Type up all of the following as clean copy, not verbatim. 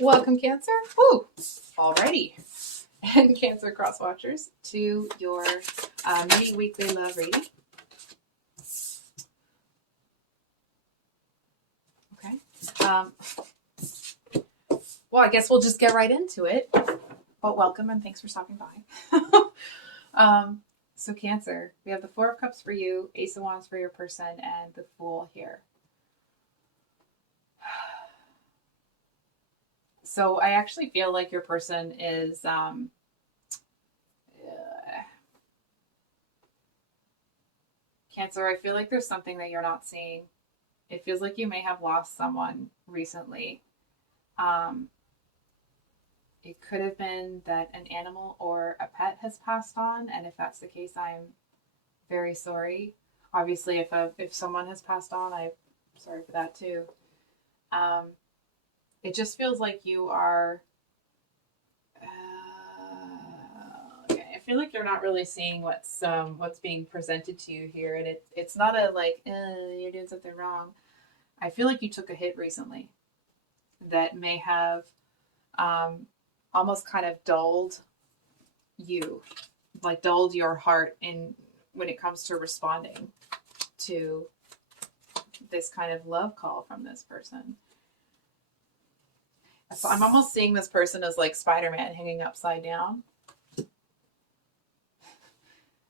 Welcome, Cancer. Woo! Alrighty. And Cancer Cross Watchers to your mini weekly love reading. Okay. Well, I guess we'll just get right into it. But welcome and thanks for stopping by. So Cancer, we have the Four of Cups for you, Ace of Wands for your person, and the Fool here. So I actually feel like your person is Cancer, I feel like there's something that you're not seeing. It feels like you may have lost someone recently. Um, it could have been that an animal or a pet has passed on, and if that's the case, I'm very sorry. Obviously, if someone has passed on, I'm sorry for that too. Um, it just feels like you are. Okay, I feel like you're not really seeing what's being presented to you here, and it's not a like you're doing something wrong. I feel like you took a hit recently that may have almost kind of dulled you, like dulled your heart in when it comes to responding to this kind of love call from this person. So I'm almost seeing this person as like Spider-Man hanging upside down.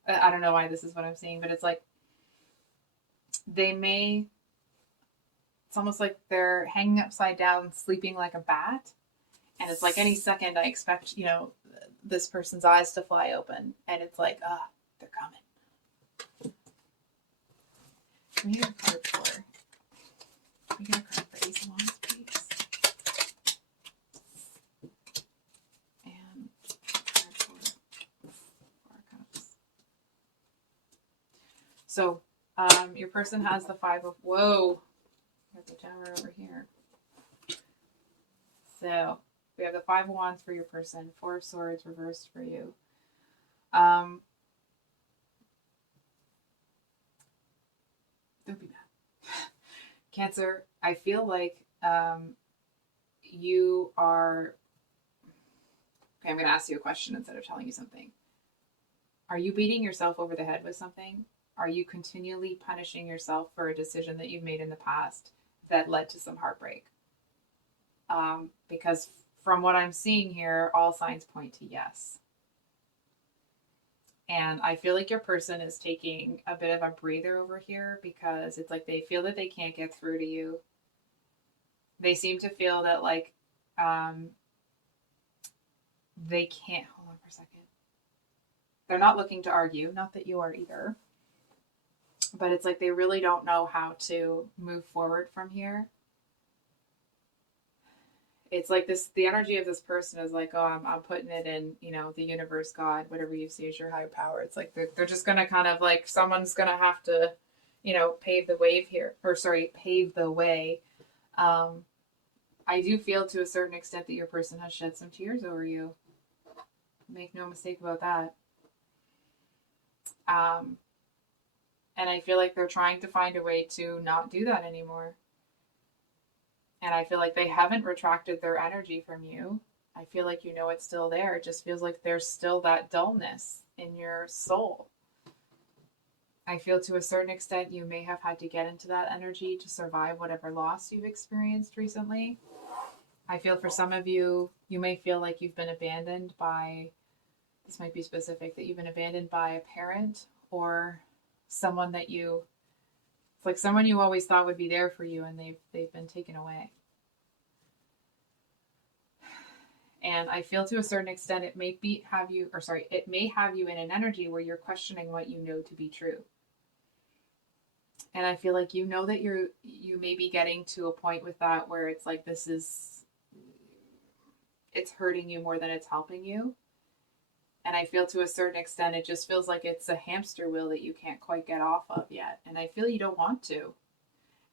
I don't know why this is what I'm seeing, but it's like they may, it's almost like they're hanging upside down, sleeping like a bat. And it's like any second I expect, this person's eyes to fly open. And it's like, they're coming. Can we get a card for? Can we get a card for Ace of Wands, please? And a card for Four Cups. So, your person has the Five of... Whoa! We have the Tower over here. So, we have the Five of Wands for your person. Four of Swords reversed for you. Don't be mad. Cancer, I feel like you are... Okay, I'm going to ask you a question instead of telling you something. Are you beating yourself over the head with something? Are you continually punishing yourself for a decision that you've made in the past that led to some heartbreak? Because from what I'm seeing here, all signs point to yes. And I feel like your person is taking a bit of a breather over here because it's like they feel that they can't get through to you. They seem to feel that like they can't. Hold on for a second. They're not looking to argue, not that you are either. But it's like they really don't know how to move forward from here. It's like this, the energy of this person is like, oh, I'm putting it in, the universe, God, whatever you see as your higher power. It's like they're just going to kind of like, someone's going to have to, pave the way here, pave the way. I do feel to a certain extent that your person has shed some tears over you. Make no mistake about that. And I feel like they're trying to find a way to not do that anymore. And I feel like they haven't retracted their energy from you. I feel like it's still there. It just feels like there's still that dullness in your soul. I feel to a certain extent you may have had to get into that energy to survive whatever loss you've experienced recently. I feel for some of you, you may feel like you've been abandoned by, this might be specific, that you've been abandoned by a parent or someone that it's like someone you always thought would be there for you and they've been taken away. And I feel to a certain extent it may have you in an energy where you're questioning what you know to be true. And I feel like that you may be getting to a point with that where it's like it's hurting you more than it's helping you. And I feel to a certain extent it just feels like it's a hamster wheel that you can't quite get off of yet. And I feel you don't want to.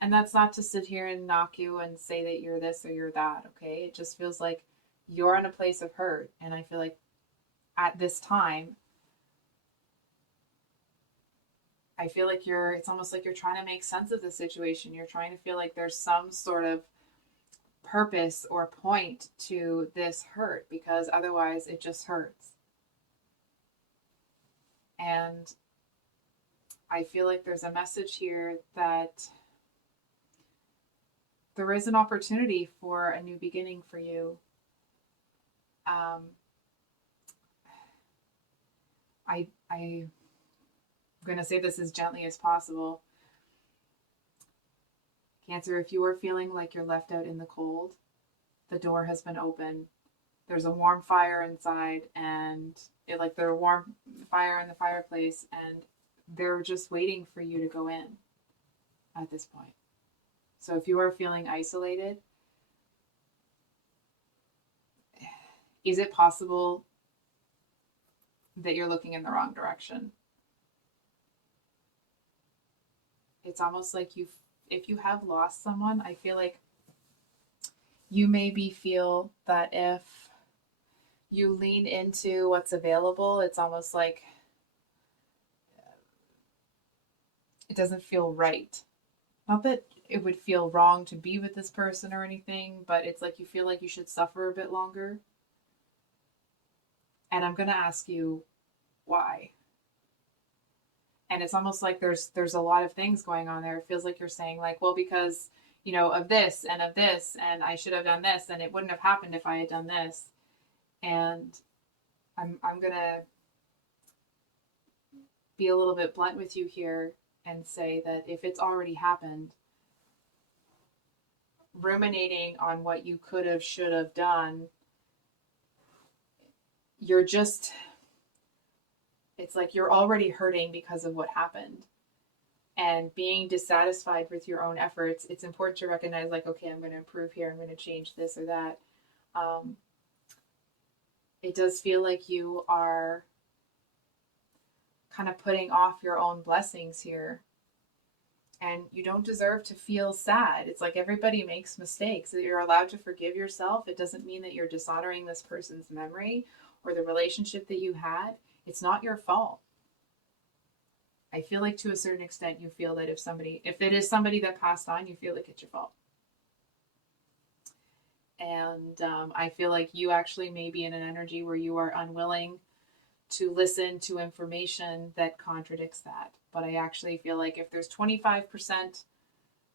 And that's not to sit here and knock you and say that you're this or you're that, okay? It just feels like you're in a place of hurt. And I feel like at this time, I feel like it's almost like you're trying to make sense of the situation. You're trying to feel like there's some sort of purpose or point to this hurt, because otherwise it just hurts. And I feel like there's a message here that there is an opportunity for a new beginning for you. I'm going to say this as gently as possible. Cancer, if you are feeling like you're left out in the cold, the door has been opened. There's a warm fire inside, and there's a warm fire in the fireplace, and they're just waiting for you to go in at this point. So if you are feeling isolated, is it possible that you're looking in the wrong direction? It's almost like if you have lost someone, I feel like you maybe feel that if you lean into what's available, it's almost like it doesn't feel right. Not that it would feel wrong to be with this person or anything, but it's like you feel like you should suffer a bit longer. And I'm going to ask you why. And it's almost like there's a lot of things going on there. It feels like you're saying like, well, because, of this, and I should have done this, and it wouldn't have happened if I had done this. And I'm going to be a little bit blunt with you here and say that if it's already happened, ruminating on what you could have, should have done, it's like you're already hurting because of what happened. And being dissatisfied with your own efforts, it's important to recognize like, okay, I'm going to improve here. I'm going to change this or that. It does feel like you are kind of putting off your own blessings here. And you don't deserve to feel sad. It's like everybody makes mistakes. You're allowed to forgive yourself. It doesn't mean that you're dishonoring this person's memory or the relationship that you had. It's not your fault. I feel like to a certain extent you feel that if it is somebody that passed on, you feel like it's your fault. And I feel like you actually may be in an energy where you are unwilling to listen to information that contradicts that. But I actually feel like if there's 25%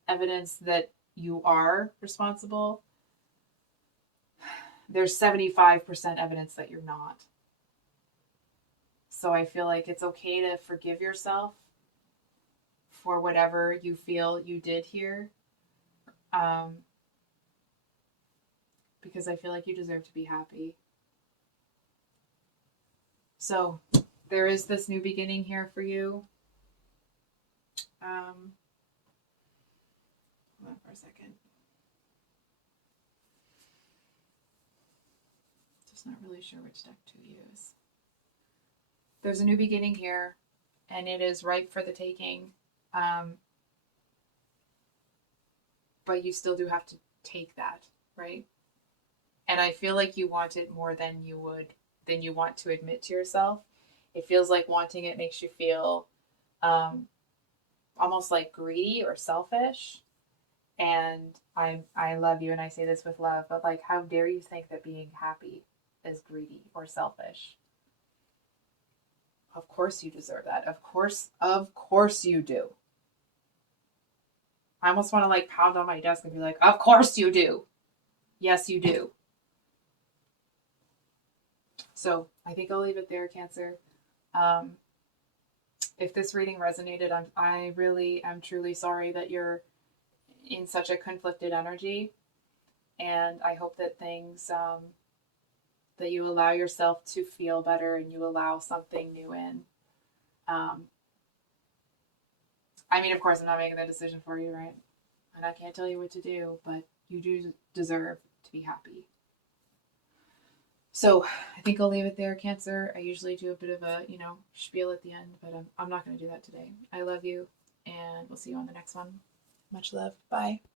evidence that you are responsible, there's 75% evidence that you're not. So I feel like it's okay to forgive yourself for whatever you feel you did here. Because I feel like you deserve to be happy. So there is this new beginning here for you. Hold on for a second. Just not really sure which deck to use. There's a new beginning here, and it is ripe for the taking. But you still do have to take that, right? And I feel like you want it more than you want to admit to yourself. It feels like wanting it makes you feel almost like greedy or selfish. And I love you, and I say this with love, but like, how dare you think that being happy is greedy or selfish? Of course you deserve that. Of course you do. I almost want to like pound on my desk and be like, of course you do. Yes, you do. So I think I'll leave it there, Cancer. If this reading resonated, I really am truly sorry that you're in such a conflicted energy. And I hope that things, that you allow yourself to feel better and you allow something new in. I mean, of course, I'm not making that decision for you, right? And I can't tell you what to do, but you do deserve to be happy. So I think I'll leave it there, Cancer. I usually do a bit of a, spiel at the end, but I'm not going to do that today. I love you, and we'll see you on the next one. Much love. Bye.